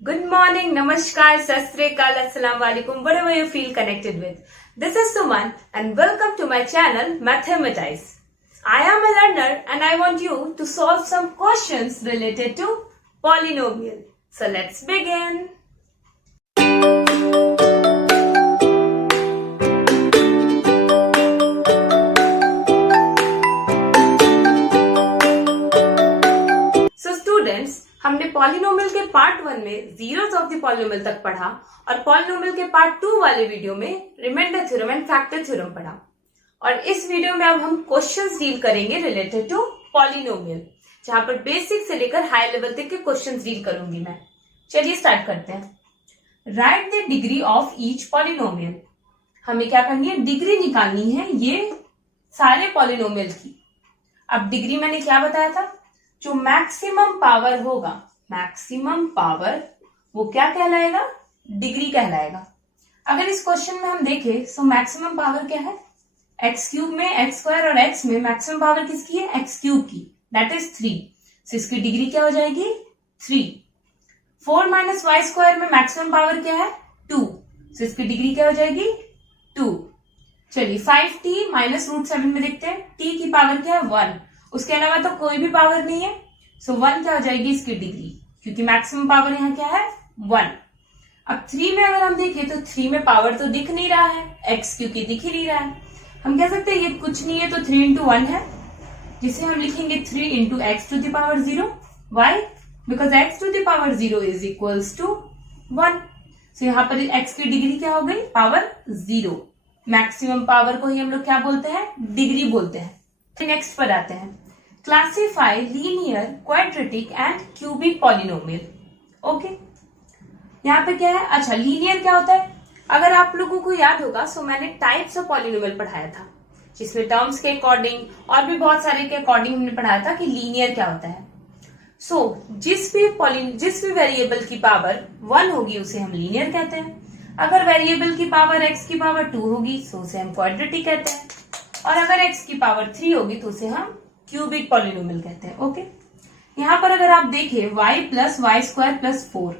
Good morning, Namaskar, Sat Sri Akal, Assalamu Alaikum, whatever you feel connected with. This is Suman and welcome to my channel Mathematize. I am a learner and I want you to solve some questions related to polynomial. So let's begin. So students, हमने polynomial के part 1 में zeros of the polynomial तक पढ़ा और polynomial के part 2 वाले video में remainder theorem and factor theorem पढ़ा। और इस वीडियो में अब हम क्वेश्चंस डील करेंगे रिलेटेड टू पॉलिनोमियल, जहां पर बेसिक से लेकर हाई लेवल तक के क्वेश्चंस डील करूंगी मैं। चलिए स्टार्ट करते हैं। Right the degree of each polynomial. हमें क्या करनी है? डिग्री निकालनी है ये सारे पॉलिनोमियल की। अब डिग्री मैंने क्या बताया था? जो मैक्सिमम पावर होगा, मैक्सिमम पावर वो क्या कहलाएगा? डिग्री कहलाएगा। अगर इस क्वेश्चन में हम देखें तो मैक्सिमम पावर क्या है? एक्स क्यूब में एक्स स्क्वायर और एक्स में मैक्सिमम पावर किसकी है? एक्स क्यूब की, दैट इज 3। तो इसकी डिग्री क्या हो जाएगी? 3। 4 माइनस वाई स्क्वायर में मैक्सिमम पावर क्या है? 2। तो इसकी डिग्री क्या हो जाएगी? 2। चलिए 5t माइनस रूट 7 में देखते हैं, t की पावर क्या है? 1। उसके अलावा तो कोई भी पावर नहीं है, सो 1 क्या हो जाएगी इसकी डिग्री, क्योंकि मैक्सिमम पावर यहाँ क्या है? 1। अब 3 में अगर हम देखें तो 3 में पावर तो दिख नहीं रहा है, x क्योंकि दिख ही नहीं रहा है। हम कह सकते हैं ये कुछ नहीं है, तो 3 इंटू 1 है, जिसे हम लिखेंगे 3 into x to the power 0। Why? Because x to the power 0 is equals to 1। So यहाँ पर x की डिग्री क्या हो गई? पावर 0। मैक्सिमम पावर को ही हम लोग क्या बोलते हैं? डिग्री बोलते हैं। नेक्स्ट पर आते हैं। Classify linear, quadratic and cubic polynomial. Okay, यहाँ पे क्या है? अच्छा, लीनियर क्या होता है? अगर आप लोगों को याद होगा सो मैंने टाइप्स ऑफ पॉलिनोमियल पढ़ाया था, जिसमें टर्म्स के अकॉर्डिंग और भी बहुत सारे के अकॉर्डिंग हमने पढ़ाया था कि लीनियर क्या होता है। जिस भी वेरिएबल की पावर 1 होगी उसे हम लीनियर कहते हैं। अगर वेरिएबल की पावर x की पावर 2 होगी तो उसे हम क्वाड्रेटिक कहते हैं, और अगर x की पावर 3 होगी तो उसे हम क्यूबिक पॉलिनोमियल कहते हैं। ओके, यहाँ पर अगर आप देखें y plus y square plus 4,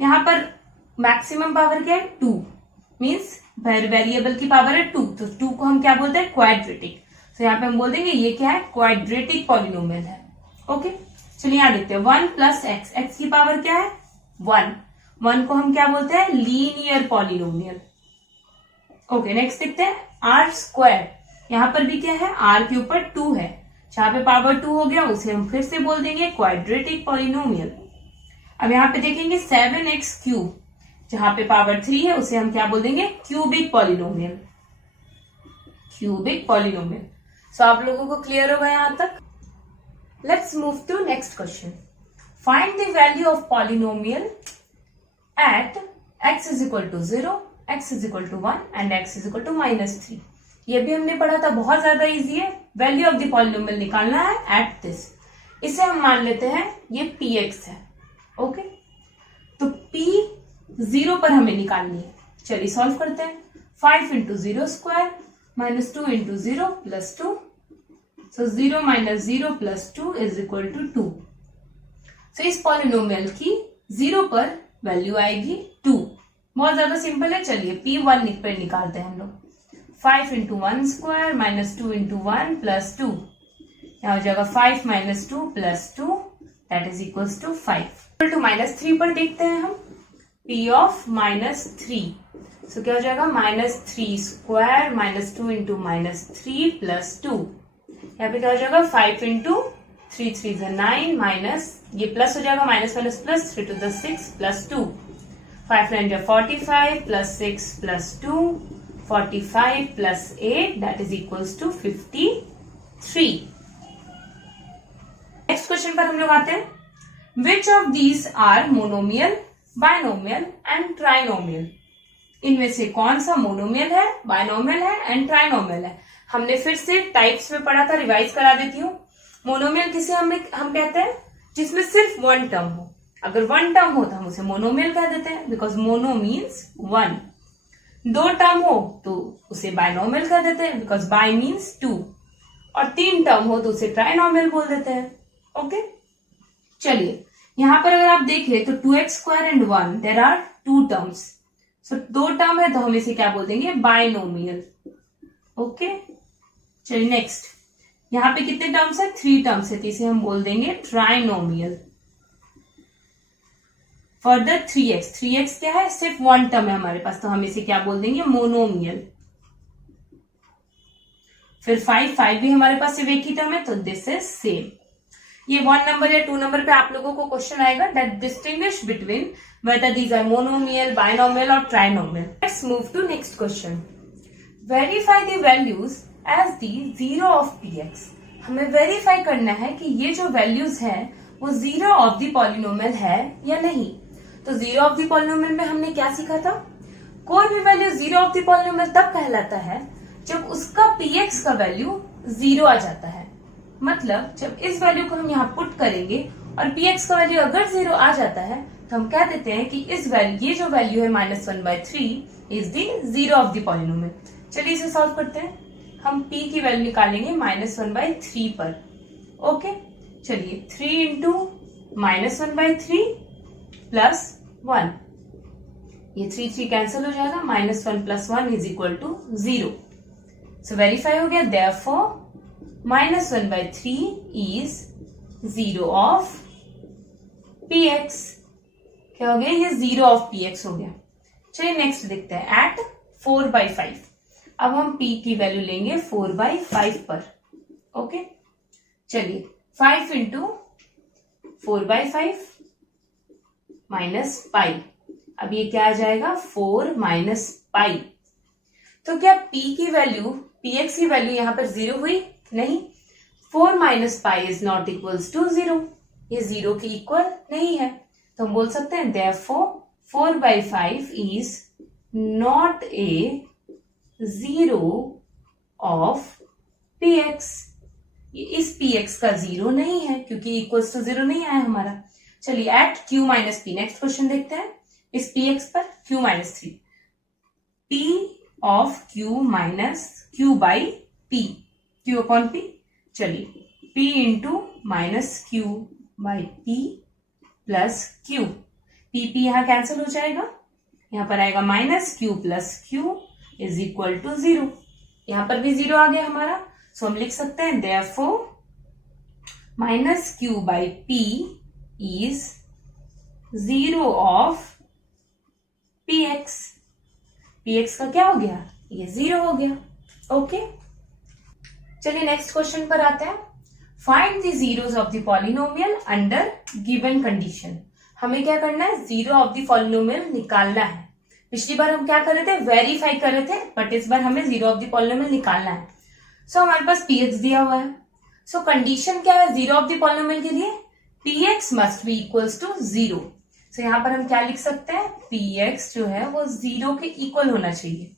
यहाँ पर मैक्सिमम पावर क्या है? 2। मीन्स वेरिएबल की पावर है 2, तो 2 को हम क्या बोलते हैं? क्वाड्रेटिक। तो यहाँ पे हम बोल देंगे ये क्या है? क्वाड्रेटिक पॉलिनोमियल है। ओके, चलिए यहाँ देखते हैं 1 प्लस एक्स, एक्स की पावर क्या है? 1। 1 को हम क्या बोलते हैं? Linear polynomial. ओके, नेक्स्ट देखते हैं आर स्क्वायर। यहाँ पर भी क्या है? r के ऊपर 2 है, जहां पे पावर 2 हो गया उसे हम फिर से बोल देंगे क्वाड्रेटिक पॉलिनोमियल। अब यहाँ पे देखेंगे 7x क्यूब, जहां पे पावर 3 है उसे हम क्या बोल देंगे? Cubic polynomial. Cubic polynomial. So आप लोगों को क्लियर होगा यहाँ तक? Let's move to next question. Find the value of polynomial at x is equal to 0, x is equal to 1 and x is equal to -3। ये भी हमने पढ़ा था, बहुत ज्यादा इजी है। वैल्यू ऑफ द पॉलिनोमियल निकालना है एट दिस। इसे हम मान लेते हैं ये px है। ओके, तो p 0 पर हमें निकालनी है। चलिए सॉल्व करते हैं। 5 into 0 square minus 2 into 0 plus 2, so 0 minus 0 plus 2 is equal to 2। So इस पॉलिनोमियल की 0 पर वैल्यू आएगी 2। बहुत ज्यादा सिंपल है। चलिए p1 पर निकालते हैं हम लोग। 5 into 1 square minus 2 into 1 plus 2, यहाँ हो जाएगा 5 minus 2 plus 2, that is equals to 5। To -3 पर देखते हैं हम p ऑफ -3। सो क्या हो जाएगा? -3 स्क्वायर माइनस 2 इंटू -3 प्लस 2, यहाँ पे क्या हो जाएगा? 5 इंटू 3 3 is 9 माइनस ये प्लस हो जाएगा, minus minus plus 3 to the 6 plus 2, 5 9 45 plus 6 plus 2, 45 plus 8 that is equals to 53. Next question पर हम लोग आते हैं। Which of these are monomial, binomial and trinomial? इनमें से कौन सा मोनोमियल है, बायनोमियल है एंड ट्राइनोमियल है? हमने फिर से टाइप्स में पढ़ा था, रिवाइज करा देती हूँ। मोनोमियल किसे हम कहते हैं? जिसमें सिर्फ 1 टर्म हो। अगर 1 टर्म हो तो हम उसे मोनोमियल कह देते हैं, बिकॉज मोनो मीन्स 1। 2 टर्म हो तो उसे बायनोमियल कह देते हैं, बिकॉज बाय मीन्स 2। और 3 टर्म हो तो उसे ट्राइनोमियल बोल देते हैं। ओके, चलिए यहाँ पर अगर आप देखें तो 2x² and 1 there are 2 terms, so 2 term है तो हम इसे क्या बोल देंगे, बायनोमियल। ओके, चलिए नेक्स्ट, यहाँ पे कितने टर्म्स है, 3 टर्म्स है, तो इसे हम बोल देंगे ट्राइनोमियल। फर्दर 3x क्या है, सिर्फ 1 टर्म है हमारे पास, तो हम इसे क्या बोल देंगे, मोनोमियल। फिर 5 भी हमारे पास सिर्फ एक ही टर्म है, तो दिस इज सेम। ये 1 नंबर या 2 नंबर पे आप लोगों को क्वेश्चन आएगा that distinguish between whether these are monomial, binomial और trinomial. Let's move to next question. Verify the values as the 0 of px। हमें वेरीफाई करना है कि ये जो वैल्यूज है वो 0 ऑफ द पॉलिनोमियल है या नहीं। तो 0 ऑफ द पॉलिनोमियल में हमने क्या सीखा था, कोई भी वैल्यू 0 ऑफ द पॉलिनोमियल तब कहलाता है जब उसका px का वैल्यू 0 आ जाता है। मतलब जब इस वैल्यू को हम यहाँ पुट करेंगे और px का वैल्यू अगर 0 आ जाता है तो हम कह देते हैं कि इस वैल्यू, ये जो वैल्यू है -1/3 is the 0 of the polynomial. चलिए इसे सॉल्व करते हैं। हम p की वैल्यू निकालेंगे -1/3 पर। ओके, चलिए 3 इंटू -1/3 प्लस 1, ये 3 कैंसिल हो जाएगा, -1 + 1 is equal to 0। So verify हो गया, देयरफॉर -1/3 इज 0 ऑफ px। क्या हो गया, ये 0 ऑफ px हो गया। चलिए नेक्स्ट देखते हैं, एट 4/5। अब हम p की वैल्यू लेंगे 4/5 पर। ओके, चलिए 5 इंटू 4/5 माइनस पाई, अब ये क्या आ जाएगा, 4 माइनस पाई। तो क्या p की वैल्यू, px की वैल्यू यहां पर 0 हुई, नहीं। 4 minus pi is not equals to 0, ये 0 के इक्वल नहीं है, तो हम बोल सकते हैं therefore 4/5 is not a 0 of px। ये इस px का 0 नहीं है क्योंकि इक्वल्स टू 0 नहीं आया हमारा। चलिए at q minus p, next question देखते हैं। इस px पर q minus 3, p of q minus q by p, q upon p। चलिए p into -q by p plus q, p यहां कैंसिल हो जाएगा, यहां पर आएगा -q plus q is equal to 0। यहां पर भी 0 आ गया हमारा, सो हम लिख सकते हैं therefore -q by p is 0 of px। px का क्या हो गया, ये 0 हो गया। ओके, चलिए नेक्स्ट क्वेश्चन पर आते हैं। Find the zeros of the polynomial under given condition. हमें क्या करना है, 0 ऑफ द पॉलिनोमियल निकालना है। पिछली बार हम क्या कर रहे थे, वेरीफाई कर रहे थे, बट इस बार हमें 0 ऑफ द पॉलिनोमियल निकालना है। सो हमारे पास px दिया हुआ है, सो कंडीशन क्या है 0 ऑफ द पॉलिनोमियल के लिए, px must be equals to 0। So यहां पर हम क्या लिख सकते हैं, px जो है वो 0 के इक्वल होना चाहिए।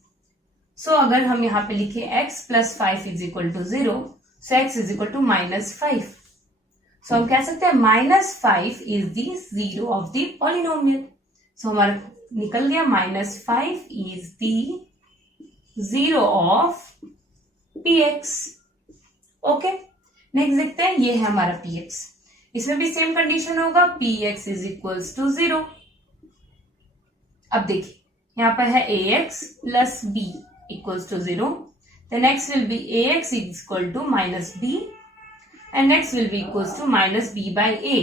सो अगर हम यहाँ पे लिखे x + 5 is equal to 0, so x is equal to -5। So हम कह सकते हैं -5 is the 0 of the polynomial. So हमारा निकल गया -5 is the 0 of px। Okay, next देखते हैं, ये है हमारा px। इसमें भी सेम कंडीशन होगा, px इज इक्वल्स टू 0। अब देखिए यहां पर है ax plus b equals to 0. The next will be ax is equal to -b and next will be equals to -b by a.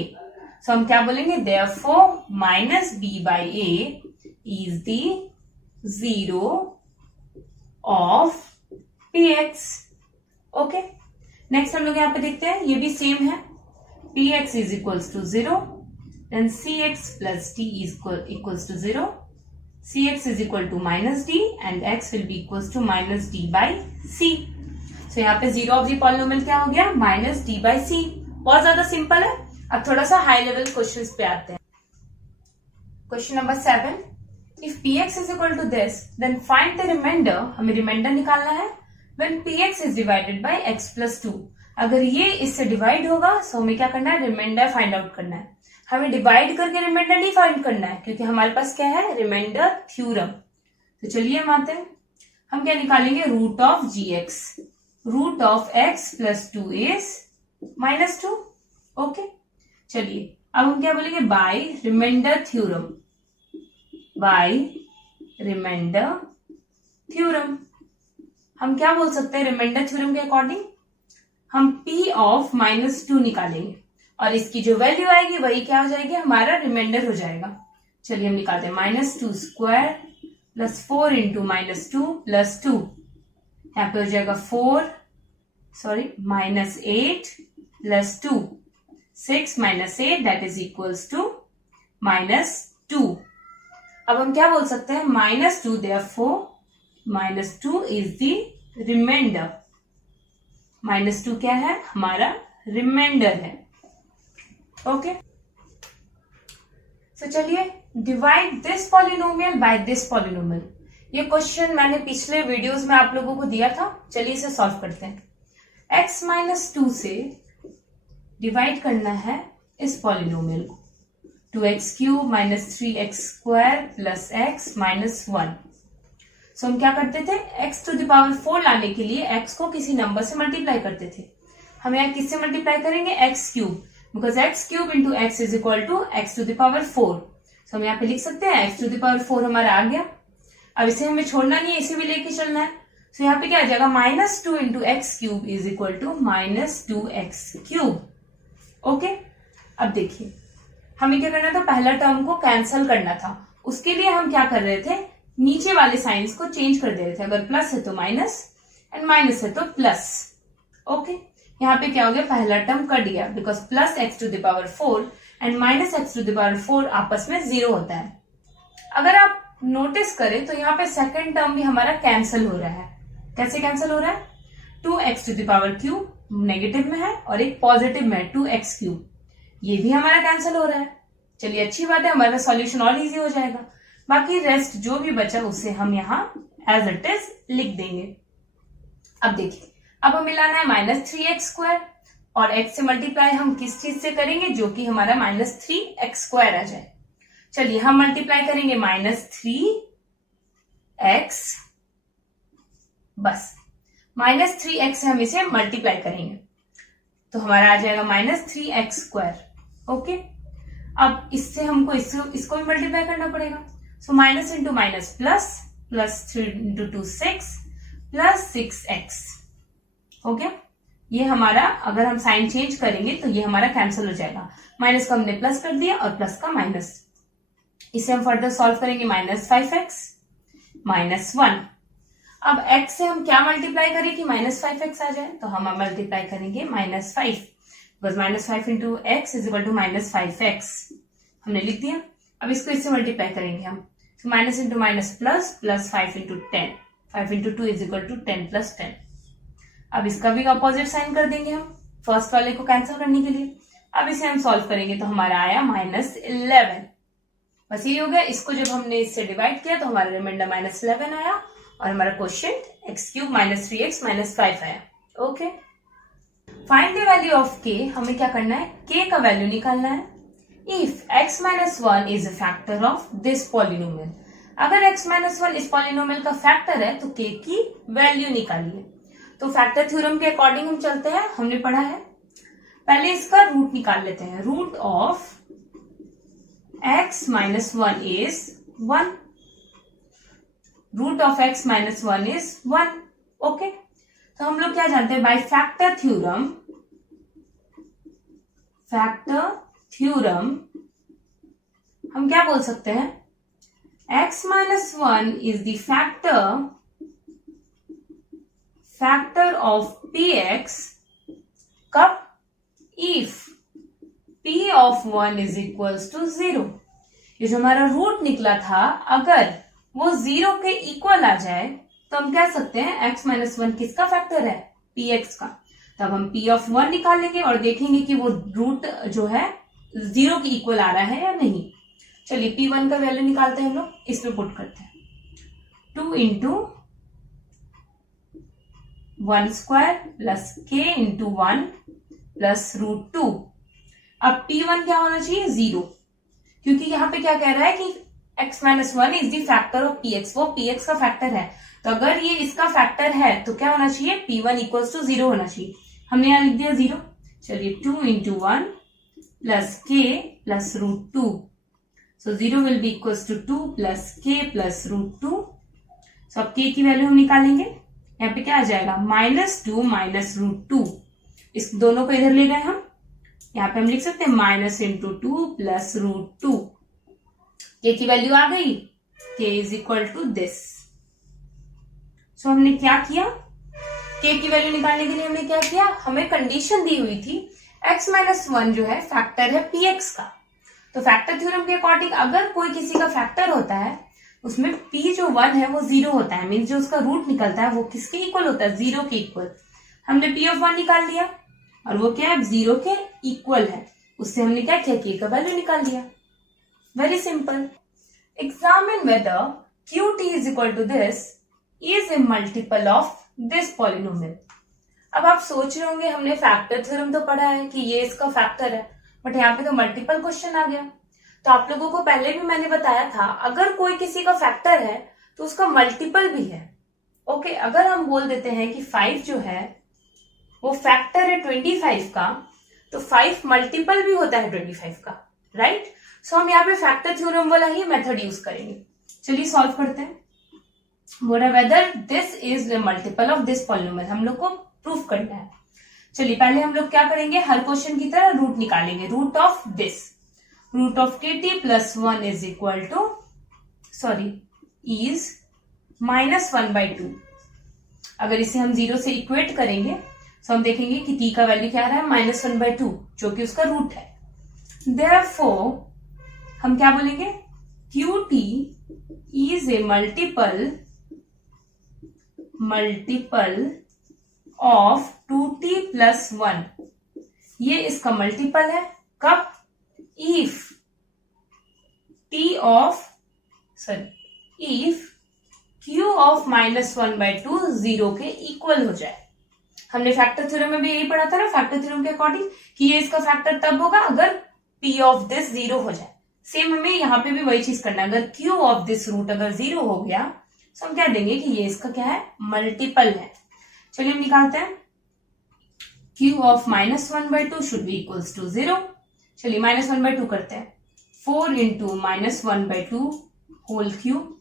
So हम क्या बोलेंगे, therefore -b by a is the 0 of px. Okay. Next हम लोग यहाँ पे देखते हैं, ये भी सेम है, px is equals to 0, then cx plus d is equals to 0, cx is equal to -d and x will be equals to -d by c. So यहाँ पे 0 ऑफ द पॉलिनोमियल क्या हो गया, -d by c। बहुत ज्यादा simple है। अब थोड़ा सा हाई लेवल क्वेश्चंस पे आते हैं। Question number 7, if px is equal to this then find the remainder। हमें रिमाइंडर निकालना है when px is divided by x plus 2। अगर ये इससे डिवाइड होगा तो हमें क्या करना है, रिमाइंडर फाइंड आउट करना है। हमें डिवाइड करके रिमाइंडर नहीं फाइंड करना है क्योंकि हमारे पास क्या है, रिमाइंडर थ्योरम। तो चलिए हम आते हैं, हम क्या निकालेंगे, root of gx। Root of x plus 2 is -2। Okay, चलिए अब हम क्या बोलेंगे, by remainder theorem, by remainder theorem. हम क्या बोल सकते हैं रिमाइंडर थ्योरम के अकॉर्डिंग, हम P ऑफ -2 निकालेंगे और इसकी जो वैल्यू आएगी वही क्या हो जाएगी, हमारा रिमाइंडर हो जाएगा। चलिए हम निकालते हैं, -2 स्क्वायर प्लस 4 इंटू -2 प्लस 2, यहाँ पे हो जाएगा -8 plus 2, 6 - 8 that is equals to -2। अब हम क्या बोल सकते हैं, -2 देयरफॉर -2 इज द रिमाइंडर। -2 क्या है, हमारा रिमाइंडर है। ओके, तो चलिए divide this polynomial by this polynomial. ये क्वेश्चन मैंने पिछले वीडियोस में आप लोगों को दिया था। चलिए इसे सॉल्व करते हैं। x - 2 से डिवाइड करना है इस पॉलिनोमियल को, 2x³ - 3x² प्लस x -1। सो हम क्या करते थे, x⁴ लाने के लिए x को किसी नंबर से मल्टीप्लाई करते थे। हम यहाँ किससे मल्टीप्लाई करेंगे, x³ because x³ into x is equal to x⁴। So हम यहाँ पे लिख सकते हैं x⁴ हमारा आ गया। अब इसे हमें छोड़ना नहीं है, इसे भी लेके चलना है। सो यहाँ पे क्या आ जाएगा, -2 into x³ is equal to -2x³। Okay, अब देखिए हमें क्या करना था, पहला टर्म को कैंसल करना था। उसके लिए हम क्या कर रहे थे, नीचे वाले साइंस को चेंज कर दे रहे थे। अगर प्लस है तो माइनस एंड माइनस है तो प्लस। ओके, यहाँ पे क्या हो गया, पहला टर्म कट गया because plus x⁴ and minus x⁴ आपस में 0 होता है। अगर आप नोटिस करें तो यहाँ पे सेकंड टर्म भी हमारा कैंसिल हो रहा है। कैसे कैंसिल हो रहा है, 2x³ नेगेटिव में है और एक पॉजिटिव में है 2x³, ये भी हमारा कैंसिल हो रहा है। चलिए अच्छी बात है, हमारा सॉल्यूशन और इजी हो जाएगा। बाकी रेस्ट जो भी बचा उसे हम यहाँ एज इट इज लिख देंगे। अब देखिए, अब हमें लाना है -3x² और x से मल्टीप्लाई हम किस चीज से करेंगे, जो कि हमारा -3x² आ जाए। चलिए हम मल्टीप्लाई करेंगे -3x, बस -3x से हम इसे मल्टीप्लाई करेंगे तो हमारा आ जाएगा -3x²। ओके, अब इससे हमको इसको भी मल्टीप्लाई करना पड़ेगा। So minus into minus plus, plus 3 into 2 6 plus 6x। Okay, ये हमारा अगर हम साइन चेंज करेंगे तो ये हमारा कैंसिल हो जाएगा। माइनस का हमने प्लस कर दिया और प्लस का माइनस। इसे हम फर्दर सॉल्व करेंगे, -5x -1। अब x से हम क्या मल्टीप्लाई करें कि -5x आ जाए, तो हम मल्टीप्लाई करेंगे -5 because -5 into x is equal to -5x। हमने लिख दिया। अब इसको इससे मल्टीप्लाई करेंगे हम, तो minus into minus plus, plus 5 into 10, 5 into 2 is equal to 10 plus 10। अब इसका भी अपोजिट साइन कर देंगे हम फर्स्ट वाले को कैंसिल करने के लिए। अब इसे हम सॉल्व करेंगे तो हमारा आया -11। बस ये हो गया। इसको जब हमने इससे डिवाइड किया तो हमारा रिमाइंडर -11 आया और हमारा क्वेश्चन x³ -3x -5 आया। Okay, find the value of k। हमें क्या करना है, k का वैल्यू निकालना है। If x -1 is a factor of this polynomial, अगर x -1 इस पॉलिनोमियल का फैक्टर है तो k की वैल्यू निकालिए। तो फैक्टर थ्योरम के अकॉर्डिंग हम चलते हैं, हमने पढ़ा है। पहले इसका रूट निकाल लेते हैं। Root of x -1 is 1। Root of x -1 is 1। Okay, तो हम लोग क्या जानते हैं, बाय फैक्टर थ्योरम हम क्या बोल सकते हैं, x -1 is the factor of px कब, if p of 1 is equals to 0। ये जो हमारा रूट निकला था अगर वो 0 के इक्वल आ जाए तो हम कह सकते हैं x -1 किसका फैक्टर है, px का। तब हम p ऑफ 1 निकाल लेंगे और देखेंगे कि वो रूट जो है 0 के इक्वल आ रहा है या नहीं। चलिए p1 का वैल्यू निकालते हैं हम लोग, इसमें पुट करते हैं 2 into 1 square plus k into 1 plus √2। अब p1 क्या होना चाहिए, 0, क्योंकि यहाँ पे क्या कह रहा है कि x -1 is the factor of px, वो px का फैक्टर है। तो अगर ये इसका फैक्टर है तो क्या होना चाहिए, p1 इक्वल्स टू 0 होना चाहिए। हमने यहाँ लिख दिया 0। चलिए 2 into 1 plus k plus root 2. So 0 will be equals to 2 plus k plus root 2. So अब k की वैल्यू हम निकालेंगे, यहाँ पे क्या आ जाएगा -2 माइनस रूट 2. इस दोनों को इधर ले गए हम, यहाँ पे हम लिख सकते हैं -2 प्लस रूट 2. k की वैल्यू आ गई, k is equal to this. So हमने क्या किया, k की वैल्यू निकालने के लिए हमने क्या किया, हमें कंडीशन दी हुई थी x माइनस 1 जो है फैक्टर है px का. तो फैक्टर थ्योरम के अकॉर्डिंग अगर कोई किसी का फैक्टर होता है उसमें p जो 1 है वो 0 होता है, मीन्स जो उसका रूट निकलता है वो किसके इक्वल होता है, 0 के इक्वल. हमने p ऑफ 1 निकाल लिया और वो क्या है 0 के इक्वल है. उससे हमने क्या किया, k का वैल्यू निकाल दिया. Very simple. Examine whether qt is equal to this is a multiple of this polynomial. अब आप सोच रहे होंगे हमने फैक्टर थ्योरम तो पढ़ा है कि ये इसका फैक्टर है, बट यहाँ पे तो मल्टीपल क्वेश्चन आ गया. तो आप लोगों को पहले भी मैंने बताया था अगर कोई किसी का फैक्टर है तो उसका मल्टीपल भी है. ओके, अगर हम बोल देते हैं कि 5 जो है वो फैक्टर है 25 का, तो 5 मल्टीपल भी होता है 25 का, राइट. सो हम यहाँ पे फैक्टर थ्योरम वाला ही मेथड यूज करेंगे. चलिए सॉल्व करते हैं. Whether this is multiple of this polynomial हम लोग को प्रूफ करना है. चलिए पहले हम लोग क्या करेंगे, हर क्वेश्चन की तरह रूट निकालेंगे. Root of this, root of kt plus 1 is equal to is -1/2. अगर इसे हम 0 से इक्वेट करेंगे तो हम देखेंगे कि t का वैल्यू क्या आ रहा है -1/2 जो कि उसका रूट है. देयरफॉर हम क्या बोलेंगे, qt is a multiple of 2t plus 1. ये इसका मल्टीपल है. कब, if q of -1/2 0 के इक्वल हो जाए. हमने फैक्टर थ्योरम में भी यही पढ़ा था ना, फैक्टर थ्योरम के अकॉर्डिंग कि ये इसका फैक्टर तब होगा अगर p ऑफ दिस 0 हो जाए. सेम हमें यहाँ पे भी वही चीज करना है. अगर q ऑफ दिस रूट अगर 0 हो गया तो हम क्या देंगे कि ये इसका क्या है, मल्टीपल है. चलिए हम निकालते हैं. q of -1/2 should be equals to 0. चलिए -1/2 करते हैं. 4 into -1/2 whole cube,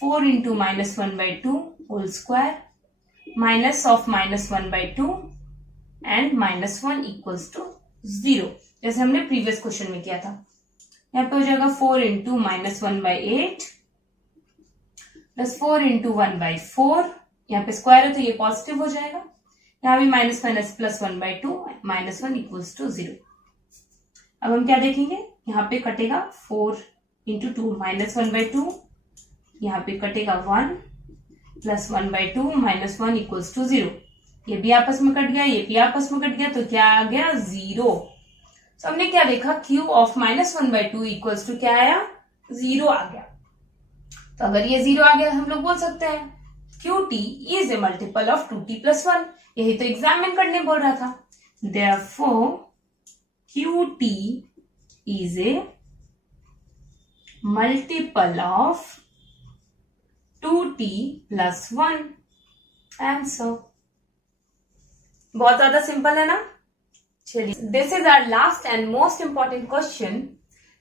4 into -1/2 whole square, minus of -1/2 and -1 equals to 0, जैसे हमने प्रीवियस क्वेश्चन में किया था. यहाँ पे हो जाएगा 4 इंटू -1/8 प्लस 4 इंटू 1/4. यहाँ पे स्क्वायर है तो ये पॉजिटिव हो जाएगा. यहाँ भी minus minus plus 1/2 -1 equals to 0. अब हम क्या देखेंगे, यहाँ पे कटेगा 4 इंटू 2 -1/2, यहाँ पे कटेगा 1 प्लस 1/2 -1 इक्वल्स टू 0. ये भी आपस में कट गया, ये भी आपस में कट गया, तो क्या आ गया 0. तो हमने क्या देखा, q ऑफ -1/2 इक्वल्स टू क्या आया, 0 आ गया. तो अगर ये 0 आ गया हम लोग बोल सकते हैं qt is a multiple of 2t plus 1. यही तो एग्जाम में करने बोल रहा था. Therefore qt is a multiple of 2t plus 1. Answer. बहुत ज्यादा सिंपल है ना. चलिए, this is our last and most important question.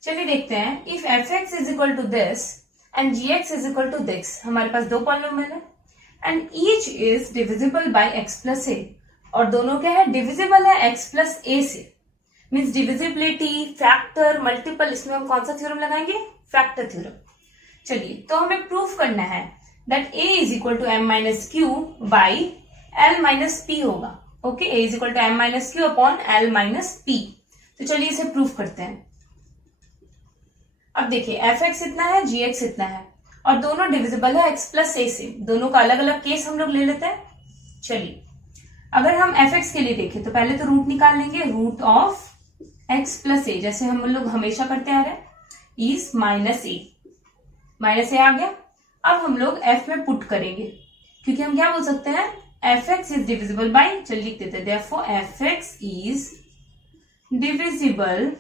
चलिए देखते हैं. If fx is equal to this and gx is equal to this, हमारे पास दो पॉलिनोमियल है and each is divisible by x plus a, और दोनों क्या है, डिविजिबल है x प्लस a से. मीन्स डिविजिबिलिटी, फैक्टर, मल्टीपल, इसमें हम कौन सा थ्योरम लगाएंगे, फैक्टर थ्योरम. चलिए, तो हमें प्रूफ करना है that a is equal to m minus q by l minus p होगा. Okay, a is equal to m minus q upon l minus p. तो चलिए इसे प्रूफ करते हैं. अब देखिए fx इतना है, gx इतना है, और दोनों डिविजिबल है x प्लस a से. दोनों का अलग अलग केस हम लोग ले लेते हैं. चलिए, अगर हम fx के लिए देखें तो पहले तो रूट निकाल लेंगे. Root of x plus a, जैसे हम लोग हमेशा करते आ रहे हैं, इज -a. -a आ गया. अब हम लोग f में पुट करेंगे, क्योंकि हम क्या बोल सकते हैं, fx इज डिविजिबल बाय, चलिए लिख देते हैं, therefore fx is divisible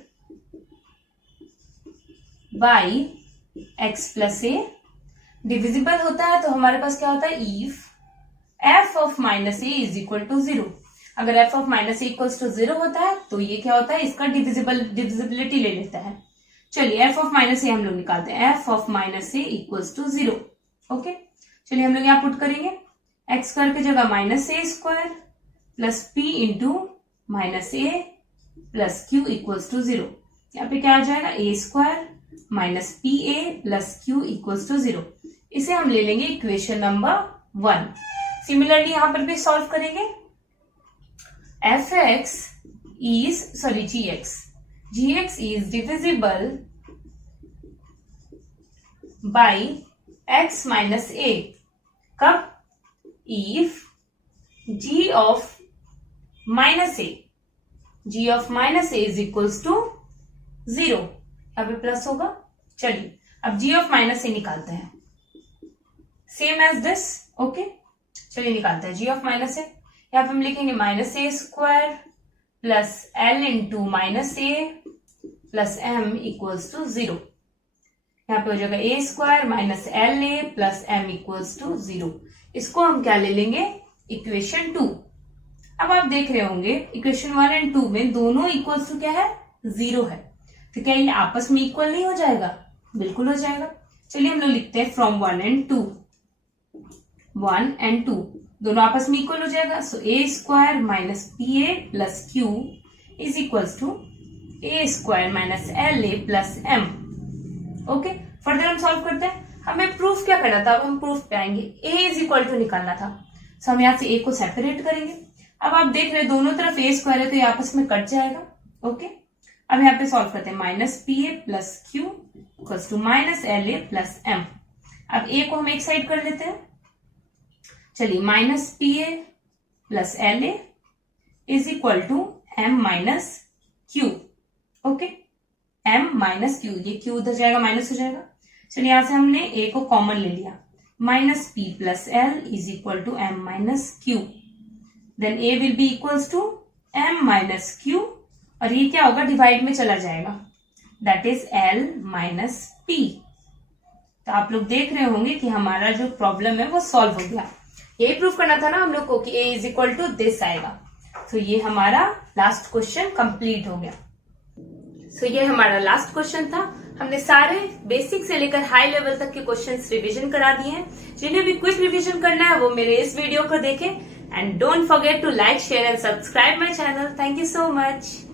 by x plus a. Divisible होता है तो हमारे पास क्या होता है, if f of -a is equal to 0. अगर f of minus a equals to 0 होता है तो ये क्या होता है, इसका डिविजिबिलिटी ले लेता है। चलिए एफ ऑफ माइनस ए हम लोग निकालते हैं, f of minus a equals to 0। Okay, चलिए हम लोग यहाँ पुट करेंगे एक्स स्क्वायर की जगह minus a square plus p into minus a plus q equals to 0। यहाँ पे क्या आ जाएगा, a square minus p a plus q equals to 0। इसे हम ले लेंगे इक्वेशन नंबर 1। सिमिलरली यहां पर भी सॉल्व करेंगे। F x is g x is divisible by x minus a. कब, if g of minus a is equals to 0। यहाँ पे प्लस होगा। चलिए अब g ऑफ माइनस ए निकालते हैं, सेम एज दिस। ओके, चलिए निकालते हैं g ऑफ माइनस ए। यहाँ पे हम लिखेंगे minus a square plus l into minus a plus m equals to 0। यहाँ पे हो जाएगा a square minus l a plus m equals to 0। इसको हम क्या ले लेंगे, इक्वेशन 2। अब आप देख रहे होंगे इक्वेशन 1 एंड 2 में दोनों इक्वल्स टू क्या है, 0 है। तो क्या ये आपस में इक्वल नहीं हो जाएगा, बिल्कुल हो जाएगा। चलिए हम लोग लिखते हैं फ्रॉम 1 एंड 2 दोनों आपस में इक्वल हो जाएगा। So a square minus p a plus q is equals to a square minus l a plus m. Okay, further हम सॉल्व करते हैं। हमें प्रूफ क्या करना था, अब हम प्रूफ पे आएंगे। ए इज इक्वल टू निकालना था, सो हम यहाँ से ए को सेपरेट करेंगे। अब आप देख रहे हैं दोनों तरफ ए स्क्वायर है तो ये आपस में कट जाएगा। ओके, अब यहाँ पे सॉल्व करते हैं, minus p a plus q equals to minus l a plus m. अब ए को हम एक साइड कर लेते हैं। चलिए minus p a plus l a is equal to m minus q. Okay, m minus q, ये क्यू उधर जाएगा माइनस हो जाएगा। चलिए यहां से हमने ए को कॉमन ले लिया, minus p plus l is equal to m minus q. Then a will be equals to m minus q, और ये क्या होगा, डिवाइड में चला जाएगा, that is l minus p. तो आप लोग देख रहे होंगे कि हमारा जो प्रॉब्लम है वो सॉल्व हो गया। यही प्रूफ करना था ना हम लोग को कि a is equal to this आएगा। तो ये हमारा लास्ट क्वेश्चन कंप्लीट हो गया। सो ये हमारा लास्ट क्वेश्चन था। हमने सारे बेसिक से लेकर हाई लेवल तक के क्वेश्चंस रिवीजन करा दिए हैं। जिन्हें भी क्विक रिवीजन करना है वो मेरे इस वीडियो को देखें, and don't forget to like, share and subscribe my channel. Thank you so much.